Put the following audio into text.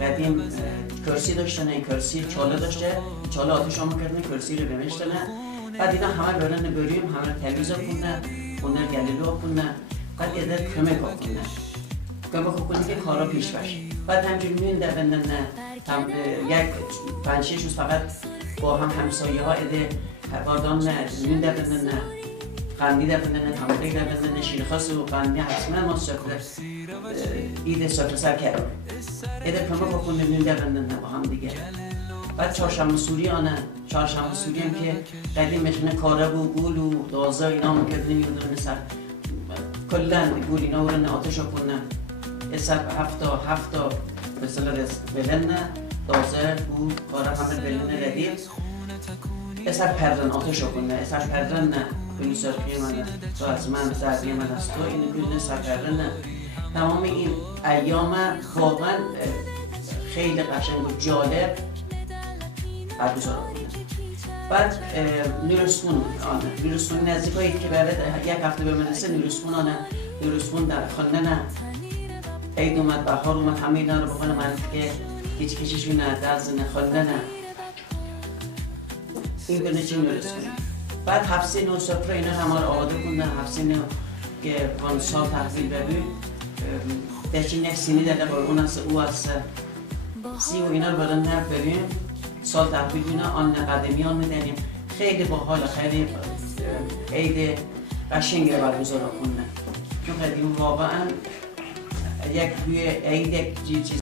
قدیم کرسی داشتن، این کرسی چاله داشته، چاله آتش آمو کردن، کرسی رو بمیشتن. بعد اینا همه برن بریم، همه تلویزیون خوندن گلیلو خوندن، بعد یه در کمک خوندن کنید که کارا پیش باشه. بعد همجور میونده بندن یک 5-6 روز فقط با همسایه ها اده باردان میونده بندن قندی در بندن، تماقی در بندن، شیرخاص و قندی حتما ما ایده سفر سر کرد اده کمک خوندن میونده بندن با هم دیگه. بعد چهارشنبه سوری هم که قدیم میخونه کاره و گول و دازه اینا میکردن میودن سر کلن گول اینا ورن آتش رو کنن سر هفتا مثلا بلنه دازه گول کاره همه بلنه ردیل سر پردن آتش رو کنن سر پردن نه بینی سرخی منه تو از من زردی من از تو اینو گونه سر پردن نه. تمام این ایام واقعا خیلی قشنگ و جالب برگزار کنه. بعد نیروسپون نزدیک هایی که بعد یک هفته به منرسه نیروسپون در خواندن عید اومد بهار اومد همه اینا رو بخونه من که هیچ کشیشون درزن خواندن این کنه چی نیروسپون. بعد هفته نو سفره اینا همه رو آماده کندن. هفته نو که سال تحویل ببین داشتین یک سینی داده با اون از او از سی و اینا رو بدن بریم سال تحویل اینا آن قدمی ها میدنیم. خیلی باحال خیلی عید قشنگ رو برگزار کنن چون قدیم واقعا یک روی عید یک چیز